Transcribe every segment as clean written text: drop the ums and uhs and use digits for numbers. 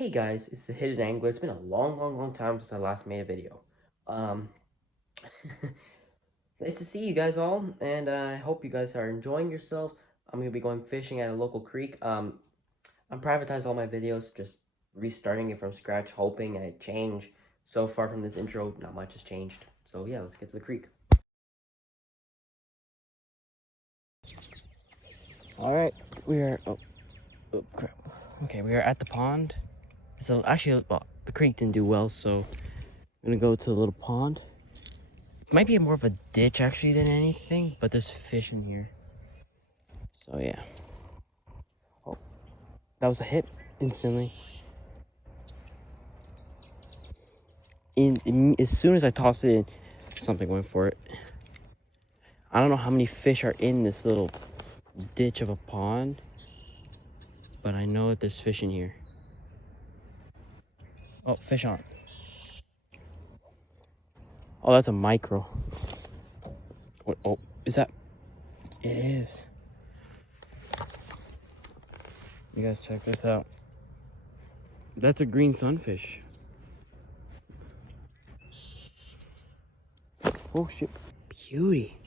Hey guys, it's the Hidden Angler. It's been a long time since I last made a video. Um, nice to see you guys all, and I hope you guys are enjoying yourself. I'm gonna be going fishing at a local creek. I'm privatized all my videos, just restarting it from scratch, hoping I change. So far from this intro, not much has changed. So yeah, let's get to the creek. All right, we are. Oh crap. Okay, we are at the pond. So actually, well, the creek didn't do well, so I'm gonna go to the little pond. It might be more of a ditch actually than anything, but there's fish in here. So yeah. Oh, that was a hit instantly. As soon as I tossed it in, something went for it. I don't know how many fish are in this little ditch of a pond, but I know that there's fish in here. Oh, fish on. Oh, that's a micro. What? Oh, is that? It is. You guys check this out. That's a green sunfish. Oh shit. Beauty.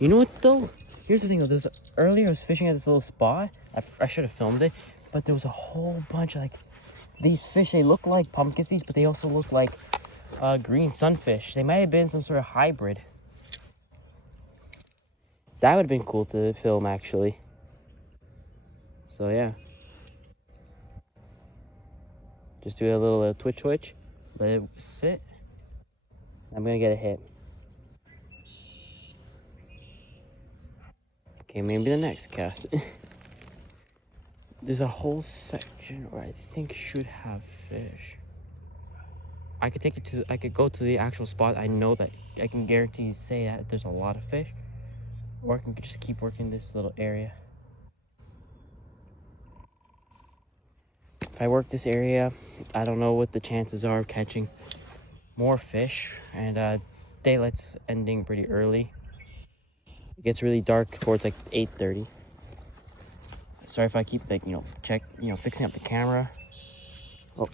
You know what though? Here's the thing though. Earlier I was fishing at this little spot. I should have filmed it. But there was a whole bunch of like these fish. They look like pumpkin seeds, but they also look like green sunfish. They might have been some sort of hybrid. That would have been cool to film actually. So yeah. Just do a little twitch. Let it sit. I'm gonna get a hit. Okay, maybe the next cast. There's a whole section where I think should have fish. I could go to the actual spot. I know that I can guarantee say that there's a lot of fish. Or I can just keep working this little area. If I work this area, I don't know what the chances are of catching more fish. And daylight's ending pretty early. It gets really dark towards like 8:30. Sorry if I keep like, fixing up the camera. Oh,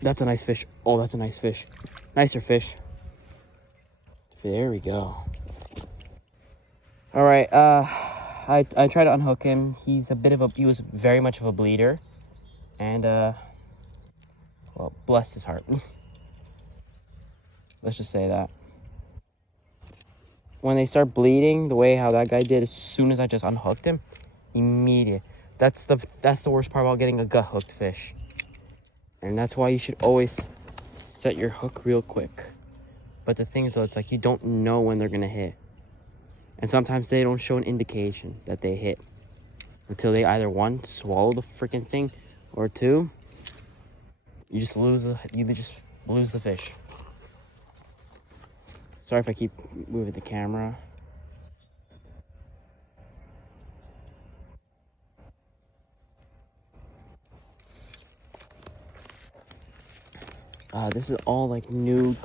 that's a nice fish. Oh, that's a nice fish. Nicer fish. There we go. All right, I tried to unhook him. He was very much of a bleeder. And, well, bless his heart. Let's just say that. When they start bleeding, the way how that guy did, as soon as I just unhooked him, immediate. That's the worst part about getting a gut hooked fish. And that's why you should always set your hook real quick. But the thing is though, it's like you don't know when they're gonna hit. And sometimes they don't show an indication that they hit until they either one, swallow the freaking thing, or two, you just lose the fish. Sorry if I keep moving the camera. This is all like new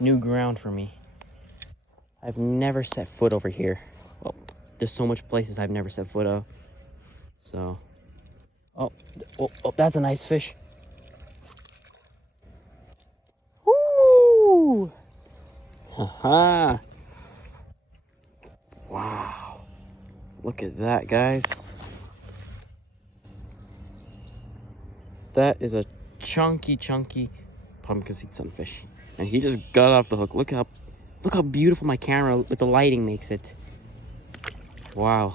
ground for me. I've never set foot over here. Well, there's so much places I've never set foot of. So, oh, that's a nice fish. Woo! Haha! Wow! Look at that, guys. That is a chunky pumpkin seed sunfish, and he just got off the hook. Look how beautiful my camera with the lighting makes it. Wow.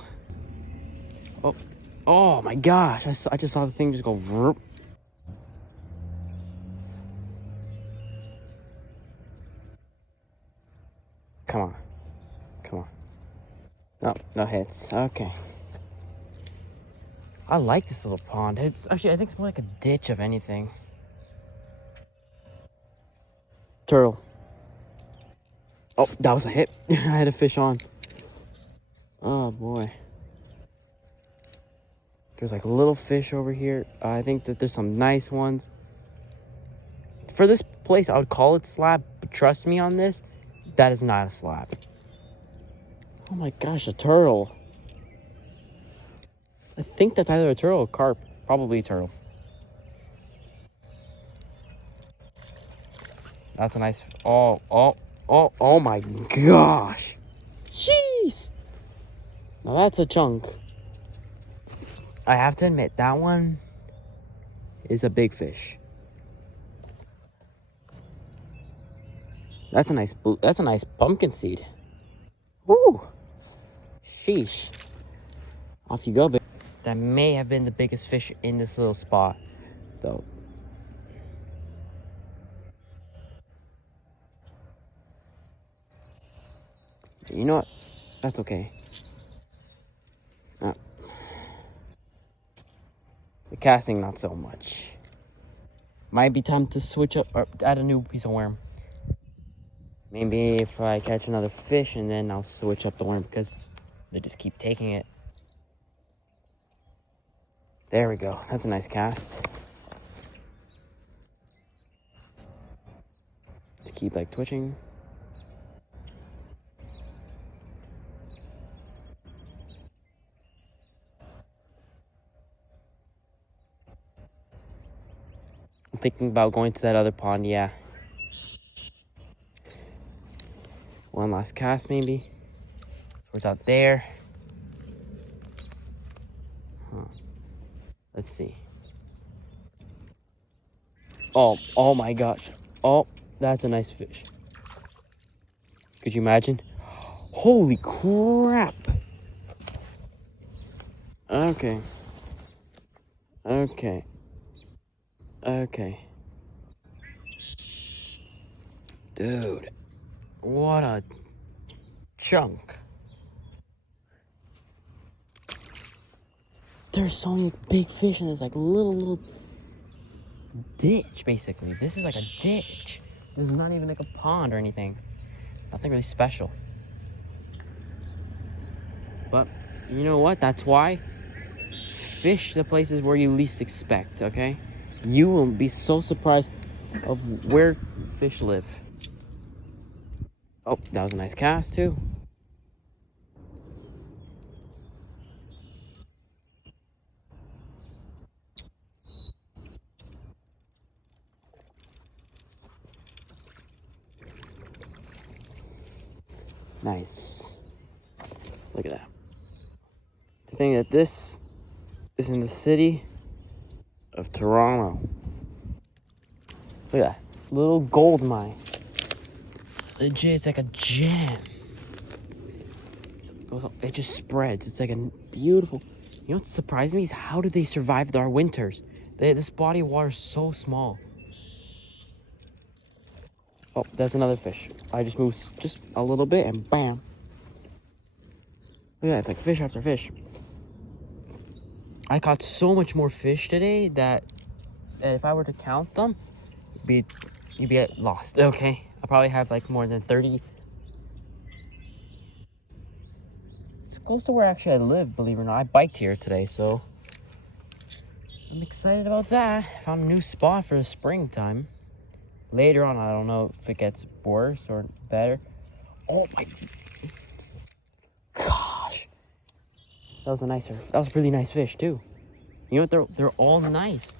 Oh my gosh, I just saw the thing just go vroom. Come on. No hits. Okay. I like this little pond. It's actually, I think it's more like a ditch of anything. Turtle. Oh, that was a hit. I had a fish on. Oh boy. There's like little fish over here. I think that there's some nice ones. For this place, I would call it slab, but trust me on this, that is not a slab. Oh my gosh, a turtle. I think that's either a turtle or carp. Probably a turtle. That's a nice, oh my gosh. Jeez. Now that's a chunk. I have to admit, that one is a big fish. That's a nice pumpkin seed. Woo. Sheesh. Off you go, baby. That may have been the biggest fish in this little spot, though. You know what? That's okay. The casting, not so much. Might be time to switch up or add a new piece of worm. Maybe if I catch another fish and then I'll switch up the worm because they just keep taking it. There we go. That's a nice cast. To keep like twitching. I'm thinking about going to that other pond, yeah. One last cast, maybe. Where's out there? Huh. Let's see. Oh my gosh. Oh, that's a nice fish. Could you imagine? Holy crap. Okay. Okay. Okay. Dude. What a chunk. There's so many big fish in this like little ditch, basically. This is like a ditch. This is not even like a pond or anything. Nothing really special. But you know what? That's why fish the places where you least expect, okay? You will be so surprised of where fish live. Oh, that was a nice cast too. Nice. Look at that. The thing that this is in the city of Toronto. Look at that. Little gold mine. Legit, it's like a gem. It just spreads. It's like a beautiful... You know what surprised me is how do they survive our winters? This body of water is so small. Oh, that's another fish. I just moved just a little bit and bam. Look at that, it's like fish after fish. I caught so much more fish today that if I were to count them, you'd be lost, okay? I probably have like more than 30. It's close to where actually I live, believe it or not. I biked here today, so I'm excited about that. Found a new spot for the springtime. Later on, I don't know if it gets worse or better. Oh my gosh. That was a really nice fish too. You know what, they're all nice.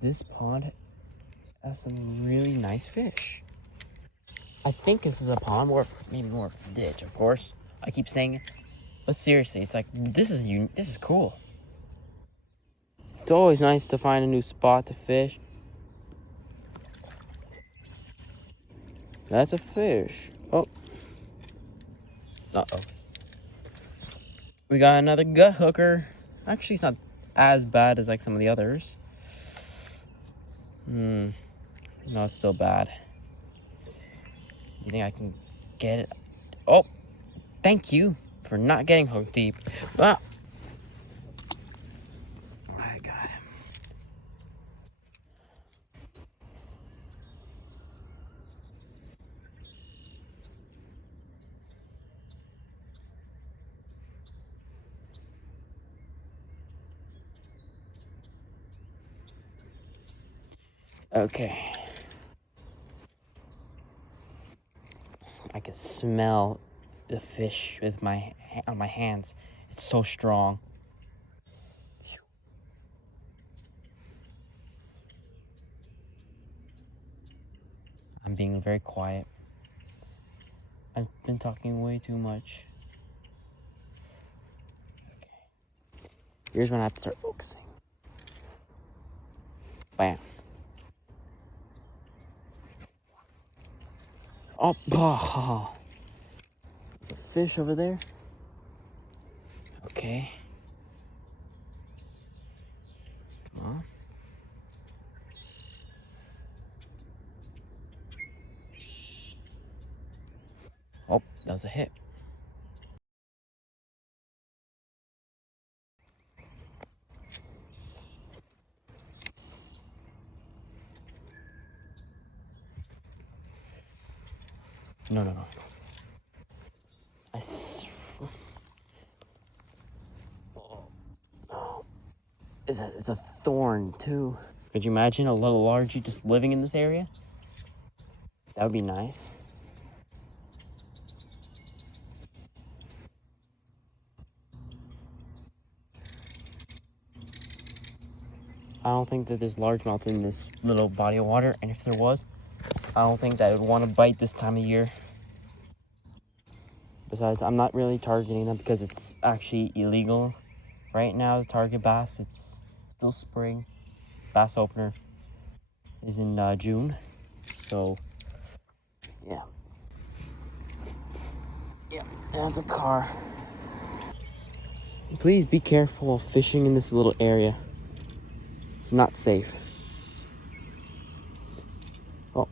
This pond has some really nice fish. I think this is a pond, or maybe more of a ditch, of course. I keep saying it. But seriously, it's like, this is cool. It's always nice to find a new spot to fish. That's a fish. Oh. Uh-oh. We got another gut hooker. Actually, it's not as bad as like some of the others. No, it's still bad. You think I can get it? Oh, thank you for not getting hooked deep. Ah. I got him. Okay. I can smell the fish with on my hands. It's so strong. I'm being very quiet. I've been talking way too much. Okay. Here's when I have to start focusing. Bam. Oh, oh. There's a fish over there. Okay. Come on. Oh, that was a hit. No. It's a thorn too. Could you imagine a little largie just living in this area? That would be nice. I don't think that there's largemouth in this little body of water, and if there was, I don't think that I would want to bite this time of year. Besides, I'm not really targeting them because it's actually illegal right now to target bass. It's still spring. Bass opener is in June. So, yeah. Yeah, that's a car. Please be careful of fishing in this little area. It's not safe. Oh.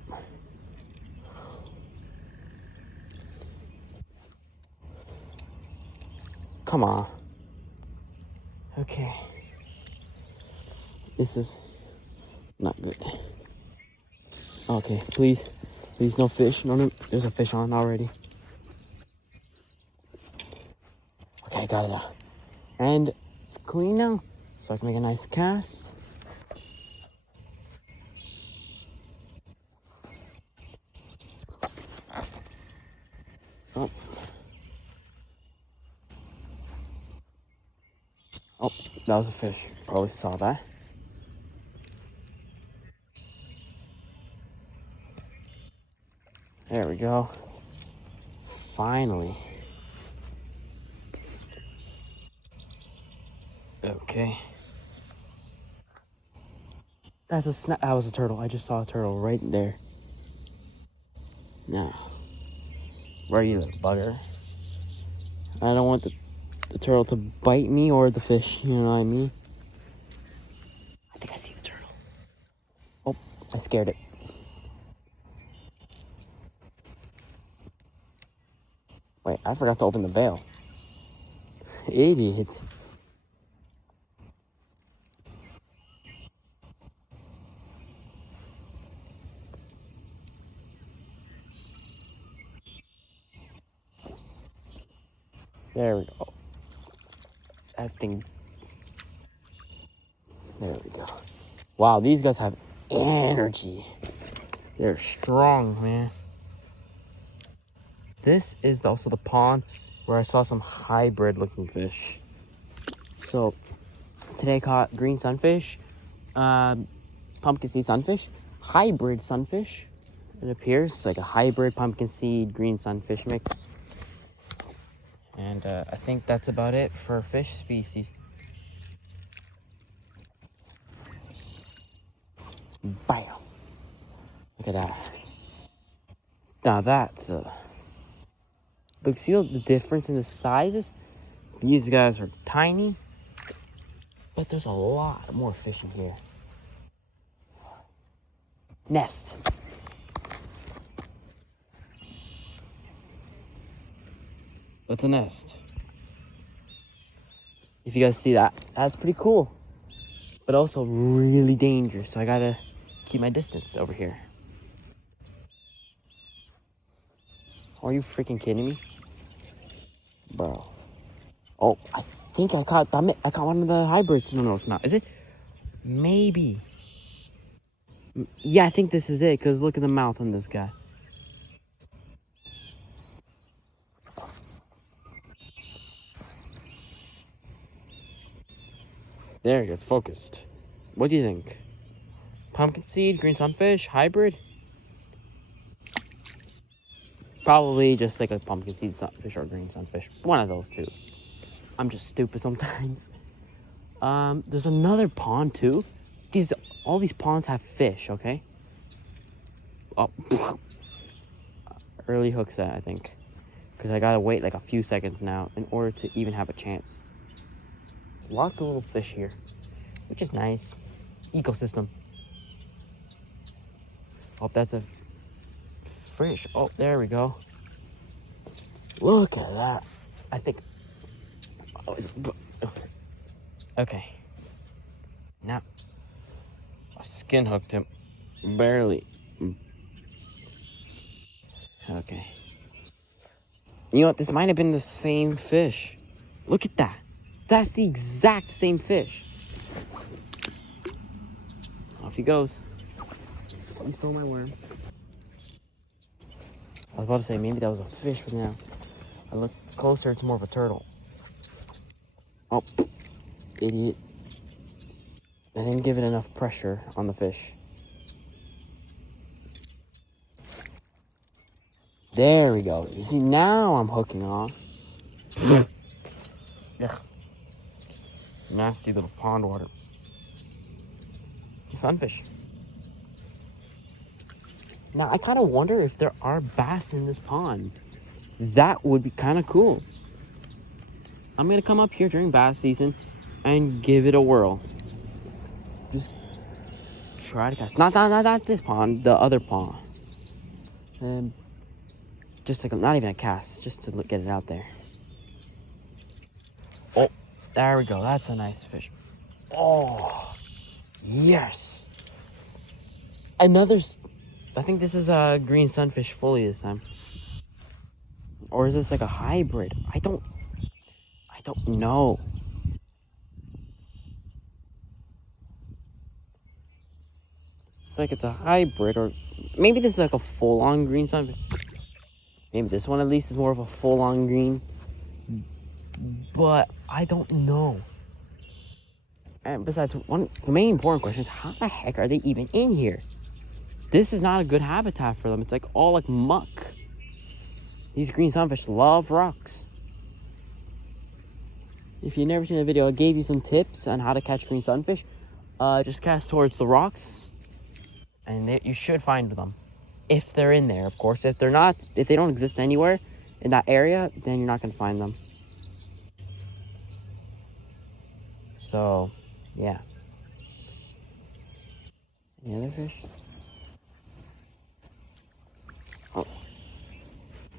Come on. Okay. This is not good. Okay, please. Please, no fish. No, there's a fish on already. Okay, I got it out. And it's clean now, so I can make a nice cast. Oh, that was a fish. Probably saw that. There we go. Finally. Okay. That's a snap. That was a turtle. I just saw a turtle right there. Now, where are you, little bugger? I don't want the turtle to bite me or the fish. You know what I mean? I think I see the turtle. Oh, I scared it. Wait, I forgot to open the bail. Idiot. There we go. That thing. There we go. Wow, these guys have energy. They're strong, man. This is also the pond where I saw some hybrid looking fish. So today I caught green sunfish, pumpkin seed sunfish, hybrid sunfish. It appears like a hybrid pumpkin seed green sunfish mix. And I think that's about it for fish species. Bam! Look at that. Now that's look, see the difference in the sizes? These guys are tiny, but there's a lot more fish in here. Nest. That's a nest. If you guys see that, that's pretty cool, but also really dangerous. So I gotta keep my distance over here. Are you freaking kidding me? Bro. Oh, I think I caught one of the hybrids. No, it's not. Is it? Maybe. Yeah, I think this is it, because look at the mouth on this guy. There, it's focused. What do you think? Pumpkin seed, green sunfish, hybrid? Probably just like a pumpkin seed sunfish or green sunfish. One of those two. I'm just stupid sometimes. There's another pond too. All these ponds have fish, okay? Oh, early hook set, I think. Because I gotta wait like a few seconds now in order to even have a chance. Lots of little fish here, which is nice. Ecosystem. Oh, that's a fish. Oh, there we go. Look at that. I think. Oh, okay. Now, I skin hooked him. Barely. Okay. You know what? This might have been the same fish. Look at that. That's the exact same fish. Off he goes. He stole my worm. I was about to say maybe that was a fish, but now I look closer, it's more of a turtle. Oh, idiot. I didn't give it enough pressure on the fish. There we go. You see, now I'm hooking on. Yeah. Nasty little pond water. Sunfish. Now, I kind of wonder if there are bass in this pond. That would be kind of cool. I'm going to come up here during bass season and give it a whirl. Just try to cast. Not this pond, the other pond. Just like, not even a cast, just to get it out there. Oh, there we go. That's a nice fish. Oh, yes. Another, I think this is a green sunfish fully this time. Or is this like a hybrid? I don't know. It's like it's a hybrid, or maybe this is like a full-on green sunfish. Maybe this one at least is more of a full-on green. But I don't know. And besides, the main important question is, how the heck are they even in here? This is not a good habitat for them. It's like all like muck. These green sunfish love rocks. If you've never seen a video, I gave you some tips on how to catch green sunfish. Just cast towards the rocks, and you should find them. If they're in there, of course. If they're not, if they don't exist anywhere in that area, then you're not going to find them. So, yeah. Any other fish? Oh.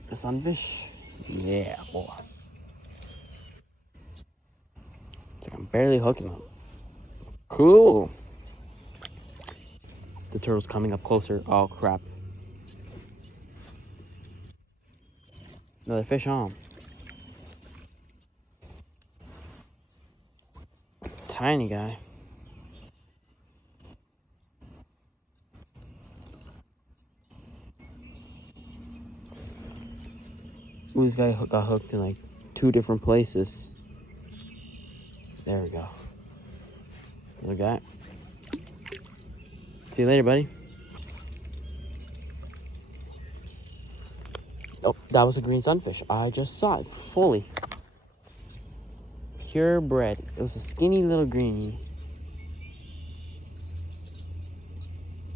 A sunfish? Yeah, boy. It's like I'm barely hooking them. Cool. The turtle's coming up closer. Oh, crap. Another fish on. Tiny guy. Ooh, this guy got hooked in like 2 different places. There we go. Little guy. See you later, buddy. Oh, that was a green sunfish. I just saw it fully. Purebred. It was a skinny little greenie.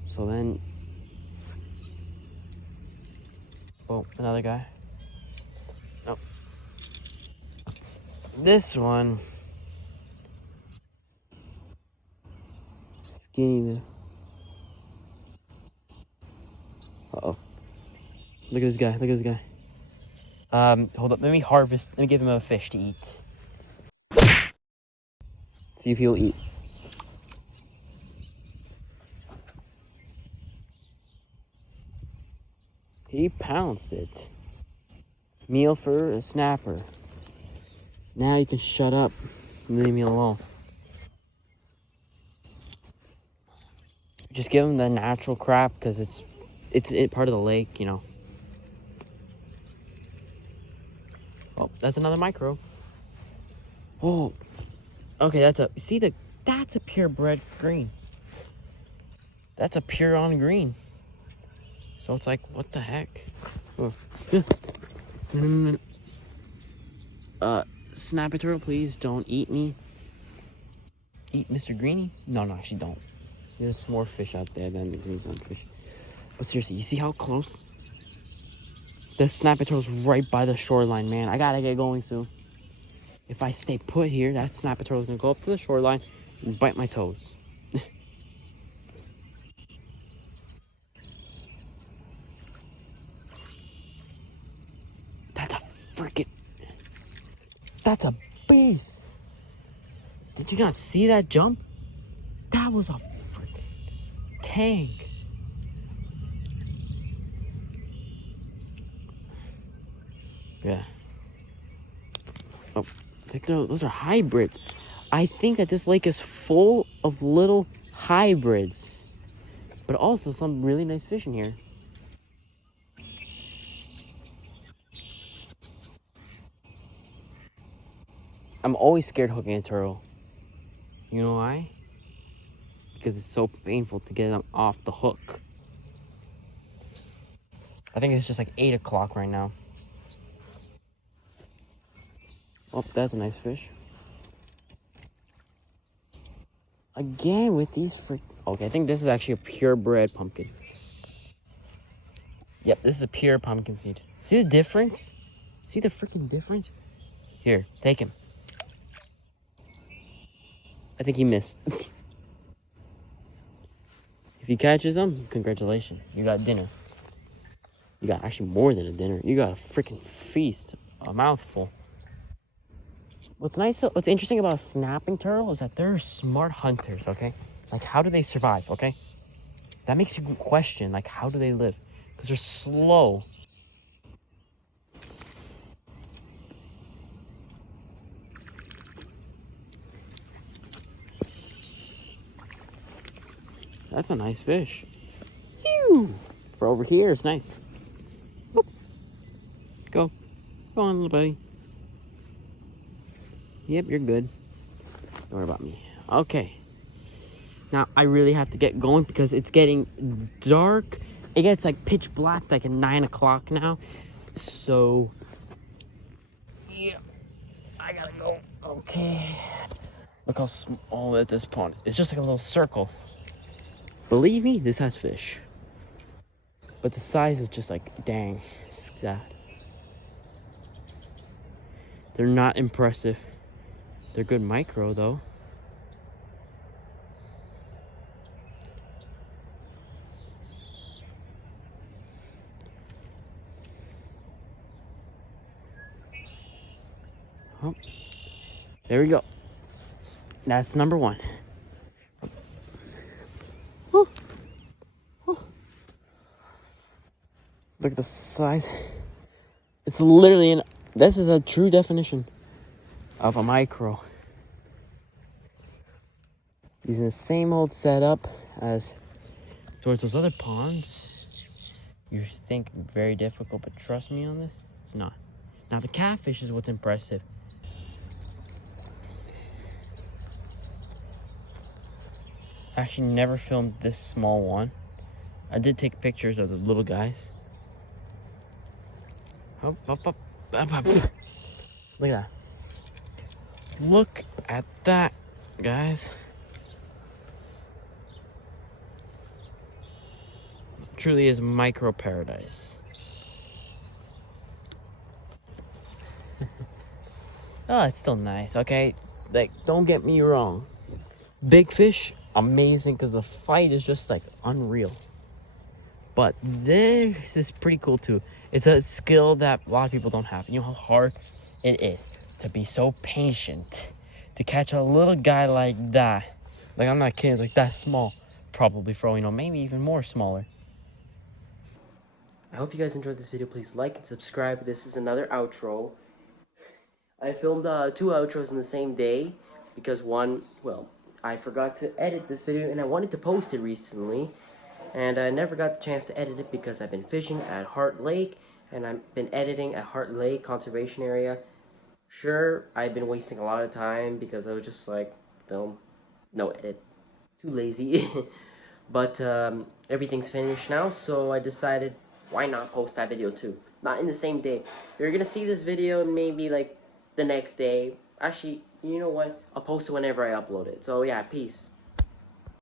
So then... Oh, another guy. Nope. This one... Skinny. Uh-oh. Look at this guy. Look at this guy. Hold up. Let me harvest. Let me give him a fish to eat. See if he'll eat. He pounced it. Meal for a snapper. Now you can shut up and leave me alone. Just give him the natural crap because it's part of the lake, you know. Oh, that's another micro. Oh, okay. That's a purebred green. That's a pure on green. So it's like, what the heck? Oh. No, no, no, no. Snapper turtle, please don't eat me. Eat Mr. Greenie? No, actually don't. There's more fish out there than the green sunfish. But seriously, you see how close? The snapper turtle's right by the shoreline, man. I gotta get going soon. If I stay put here, that snapper turtle's gonna go up to the shoreline and bite my toes. That's a freaking... That's a beast. Did you not see that jump? That was a freaking tank. Yeah. Oh, I think those are hybrids. I think that this lake is full of little hybrids, but also some really nice fish in here. I'm always scared hooking a turtle. You know why? Because it's so painful to get them off the hook. I think it's just like 8 o'clock right now. Oh, that's a nice fish. Again with these okay, I think this is actually a purebred pumpkin. Yep, this is a pure pumpkin seed. See the difference? See the freaking difference? Here, take him. I think he missed. If he catches them, congratulations. You got dinner. You got actually more than a dinner. You got a freaking feast. A mouthful. What's interesting about a snapping turtle is that they're smart hunters, okay? Like, how do they survive, okay? That makes you question, like, how do they live? Because they're slow. That's a nice fish. Phew! For over here, it's nice. Oop. Go. Go on, little buddy. Yep, you're good. Don't worry about me. Okay. Now, I really have to get going because it's getting dark. It gets like pitch black like at 9 o'clock now. So, yeah. I gotta go. Okay. Look how small that this pond. It's just like a little circle. Believe me, this has fish. But the size is just like, dang, sad. They're not impressive. They're good micro though. Oh, there we go. That's number one. Oh. Oh. Look at the size. It's literally this is a true definition of a micro. Using the same old setup as towards those other ponds. You think very difficult, but trust me on this, it's not. Now the catfish is what's impressive. I actually never filmed this small one. I did take pictures of the little guys. Up, up, up, up, up. Look at that. Look at that, guys. Truly is micro paradise. Oh, it's still nice, okay? Like, don't get me wrong. Big fish, amazing, because the fight is just like unreal. But this is pretty cool too. It's a skill that a lot of people don't have. You know how hard it is to be so patient to catch a little guy like that. Like, I'm not kidding, it's like that small. Probably for, you know, maybe even more smaller. I hope you guys enjoyed this video. Please like and subscribe. This is another outro. I filmed 2 outros in the same day because one, well, I forgot to edit this video and I wanted to post it recently. And I never got the chance to edit it because I've been fishing at Heart Lake and I've been editing at Heart Lake Conservation Area. Sure, I've been wasting a lot of time because I was just like, film, no edit, too lazy. But everything's finished now, so I decided why not post that video too? Not in the same day. You're gonna see this video maybe like the next day. Actually, you know what? I'll post it whenever I upload it. So yeah, peace.